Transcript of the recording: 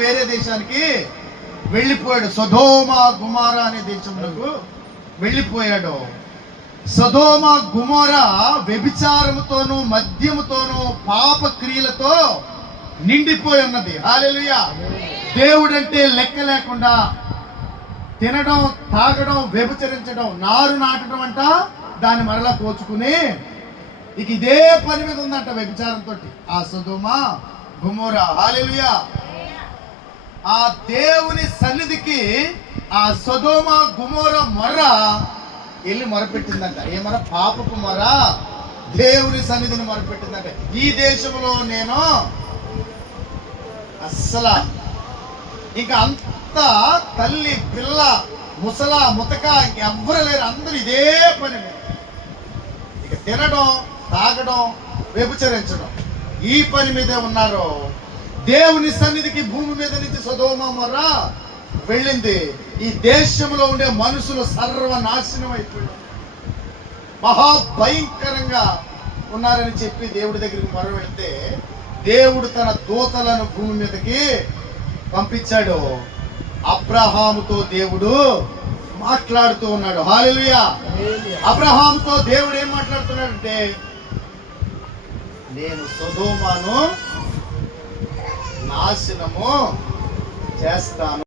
వేరే దేశానికి వెళ్ళిపోయాడు. సొదొమ గుమొర్రా అనే దేశంలోకి వెళ్ళిపోయాడు. సొదొమ గుమొర్రా వ్యభిచారముతోనూ మద్యముతోనూ పాప క్రియలతో నిండిపోయి ఉన్నది. హల్లెలూయా. దేవుడంటే లెక్క లేకుండా తినడం, తాగడం, వ్యభిచరించడం, నారు నాటడం అంట, దాన్ని మరలా కోచుకుని ఇక ఇదే పని మీద ఉందంట వ్యభిచారంతో ఆ సొదొమ గుమొర్రా. హల్లెలూయా. ఆ దేవుని సన్నిధికి ఆ సొదొమ గుమొర్రా మొర్ర వెళ్ళి మొరపెట్టిందంట. ఏ మొర? పాపపు మొర దేవుని సన్నిధిని మొరపెట్టిందంట. ఈ దేశంలో నేను అస్సలు ఇక అంత తల్లి పిల్ల ముసలా ముతక ఎవ్వరు లేరు, అందరూ ఇదే పని మీద. ఇక తినడం, తాగడం, వ్యభిచరించడం, ఈ పని మీదే ఉన్నారు. దేవుని సన్నిధికి భూమి మీద నుంచి సొదొమ మొర్రా వెళ్ళింది. ఈ దేశంలో ఉండే మనుషులు సర్వనాశనం అయిపోయారు, మహాభయంకరంగా ఉన్నారని చెప్పి దేవుడి దగ్గరికి మొర వెళ్తే దేవుడు తన దూతలను భూమి మీదకి పంపించాడు. అబ్రహాముతో దేవుడు మాట్లాడుతూ ఉన్నాడు. హల్లెలూయా. అబ్రహాముతో దేవుడు ఏం మాట్లాడుతున్నాడంటే, నేను సొదొమను నాశనము చేస్తాను.